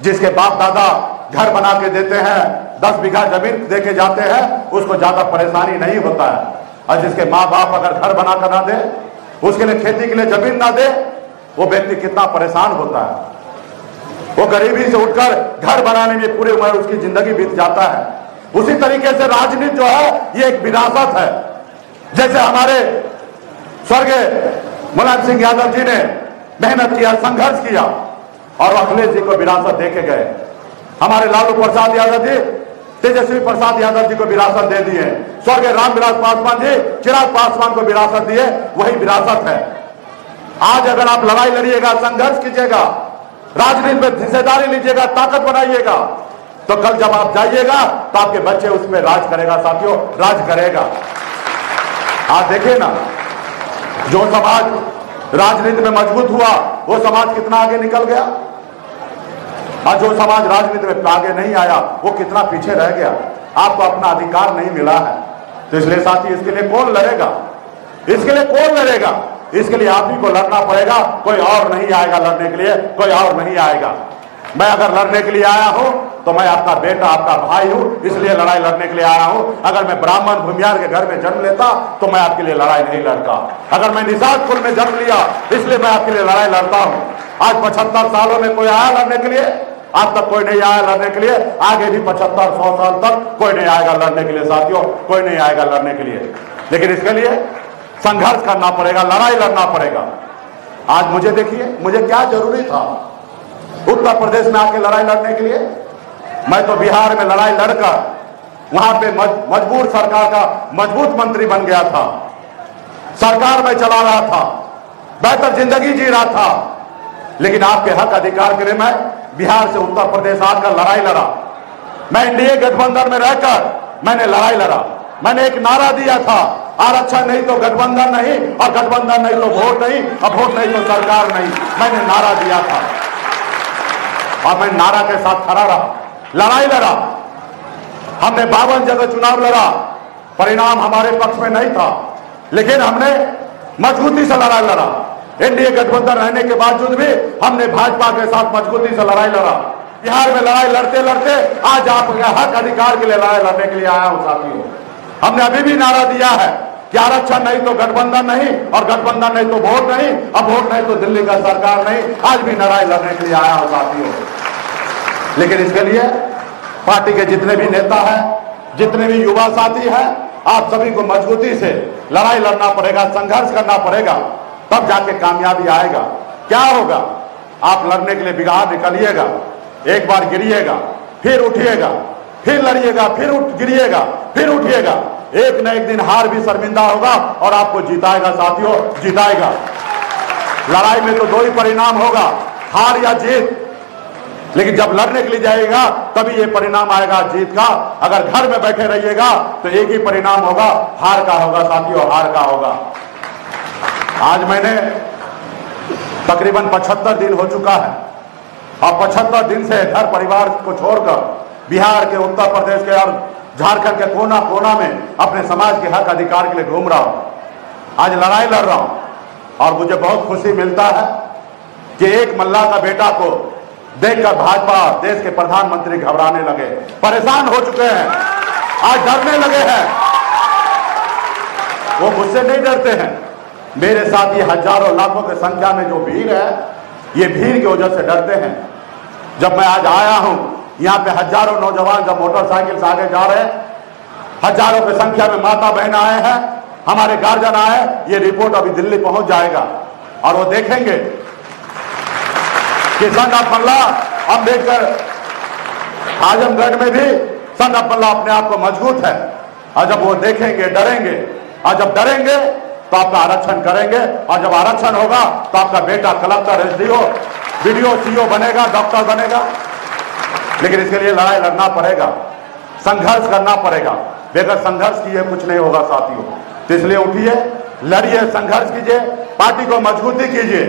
जिसके बाप दादा घर बना के देते हैं, 10 बीघा जमीन दे के जाते हैं, उसको ज्यादा परेशानी नहीं होता है। और जिसके माँ बाप अगर घर बना कर ना दे, उसके लिए खेती के लिए जमीन ना दे, वो व्यक्ति कितना परेशान होता है। वो गरीबी से उठकर घर बनाने में पूरी उम्र उसकी जिंदगी बीत जाता है। उसी तरीके से राजनीति जो है ये एक विरासत है। जैसे हमारे स्वर्गीय मुलायम सिंह यादव जी ने मेहनत किया, संघर्ष किया और अखिलेश जी को विरासत दे के गए। हमारे लालू प्रसाद यादव जी तेजस्वी प्रसाद यादव जी को विरासत दे दिए। स्वर्गीय रामविलास पासवान जी चिराग पासवान को विरासत दिए, वही विरासत है। आज अगर आप लड़ाई लड़िएगा, संघर्ष कीजिएगा, राजनीति में हिस्सेदारी लीजिएगा, ताकत बनाइएगा, तो कल जब आप जाइएगा तो आपके बच्चे उसमें राज करेगा। साथियों, राज करेगा। आज देखिए ना, जो समाज राजनीति में मजबूत हुआ वो समाज कितना आगे निकल गया, और जो समाज राजनीति में आगे नहीं आया वो कितना पीछे रह गया। आपको अपना अधिकार नहीं मिला है, तो इसलिए साथी इसके लिए कौन लड़ेगा? इसके लिए कौन लड़ेगा? इसके लिए आप ही को लड़ना पड़ेगा। कोई और नहीं आएगा लड़ने के लिए, कोई और नहीं आएगा। मैं अगर लड़ने के लिए आया हूं तो मैं आपका बेटा, आपका भाई हूं, इसलिए लड़ाई लड़ने के लिए आया हूं। अगर मैं ब्राह्मण भूमियार के घर में जन्म लेता तो मैं आपके लिए लड़ाई नहीं लड़ता। अगर मैं निषाद कुल में जन्म लिया इसलिए मैं आपके लिए लड़ाई लड़ता हूं। आज 75 सालों में कोई आया लड़ने के लिए? आज तक कोई नहीं आया लड़ने के लिए, आगे भी 75-100 साल तक कोई नहीं आएगा लड़ने के लिए। साथियों, कोई नहीं आएगा लड़ने के लिए, लेकिन इसके लिए संघर्ष करना पड़ेगा, लड़ाई लड़ना पड़ेगा। आज मुझे देखिए, मुझे क्या जरूरी था उत्तर प्रदेश में आके लड़ाई लड़ने के लिए? मैं तो बिहार में लड़ाई लड़कर वहां पे मजबूर सरकार का मजबूत मंत्री बन गया था, सरकार में चला रहा था, बेहतर जिंदगी जी रहा था। लेकिन आपके हक अधिकार के लिए मैं बिहार से उत्तर प्रदेश आकर लड़ाई लड़ा। मैं एनडीए गठबंधन में रहकर मैंने लड़ाई लड़ा। मैंने एक नारा दिया था, आरक्षण नहीं तो गठबंधन नहीं, और गठबंधन नहीं तो वोट नहीं, और वोट नहीं तो सरकार नहीं। मैंने नारा दिया था और मैं नारा के साथ खड़ा रहा, लड़ाई लड़ा। हमने 52 जगह चुनाव लड़ा, परिणाम हमारे पक्ष में नहीं था, लेकिन हमने मजबूती से लड़ाई लड़ा। एनडीए गठबंधन रहने के बावजूद भी हमने भाजपा के साथ मजबूती से लड़ाई लड़ा। बिहार में लड़ाई लड़ते लड़ते आज आपके हक अधिकार के लिए लड़ाई लड़ने के लिए आया हूं। साथियों, हमने अभी भी नारा दिया है कि आरक्षण नहीं तो गठबंधन नहीं, और गठबंधन नहीं तो वोट नहीं, अब वोट नहीं तो दिल्ली का सरकार नहीं। आज भी लड़ाई लड़ने के लिए आया हूं साथियों। लेकिन इसके लिए पार्टी के जितने भी नेता हैं, जितने भी युवा साथी हैं, आप सभी को मजबूती से लड़ाई लड़ना पड़ेगा, संघर्ष करना पड़ेगा, तब जाके कामयाबी आएगा। क्या होगा? आप लड़ने के लिए बिहार निकलिएगा, एक बार गिरिएगा, फिर उठिएगा, फिर लड़िएगा, फिर गिरिएगा, फिर उठिएगा। एक न एक दिन हार भी शर्मिंदा होगा और आपको जिताएगा। साथियों, जिताएगा। लड़ाई में तो 2 ही परिणाम होगा, हार या जीत। लेकिन जब लड़ने के लिए जाएगा तभी ये परिणाम आएगा जीत का। अगर घर में बैठे रहिएगा तो एक ही परिणाम होगा, हार का होगा। साथियों, हार का होगा। आज मैंने तकरीबन 75 दिन हो चुका है, और 75 दिन से घर परिवार को छोड़कर बिहार के, उत्तर प्रदेश के और झारखंड के कोना कोना में अपने समाज के हक अधिकार के लिए घूम रहा हूं। आज लड़ाई लड़ रहा हूं और मुझे बहुत खुशी मिलता है कि एक मल्लाह का बेटा को देखकर भाजपा देश के प्रधानमंत्री घबराने लगे, परेशान हो चुके हैं, आज डरने लगे हैं। वो मुझसे नहीं डरते हैं। मेरे साथ ये हजारों लाखों की संख्या में जो भीड़ है, ये भीड़ की वजह से डरते हैं। जब मैं आज आया हूं, यहाँ पे हजारों नौजवान जब मोटरसाइकिल से आगे जा रहे हैं, हजारों की संख्या में माता बहन आए हैं, हमारे गार्जियन आए। ये रिपोर्ट अभी दिल्ली पहुंच जाएगा और वो देखेंगे कि सन ऑफ मल्लाह अम्बेडकर आजमगढ़ में भी सन ऑफ मल्लाह अपने आप को मजबूत है। और जब वो देखेंगे, डरेंगे, और जब डरेंगे तो आपका आरक्षण करेंगे, और जब आरक्षण होगा तो आपका बेटा कलेक्टर, एसडीओ, बीडीओ, सीओ बनेगा, डॉक्टर बनेगा। लेकिन इसके लिए लड़ाई लड़ना पड़ेगा, संघर्ष करना पड़ेगा। बगैर संघर्ष किए कुछ नहीं होगा साथियों। तो इसलिए उठिए, लड़िए, संघर्ष कीजिए, पार्टी को मजबूती कीजिए।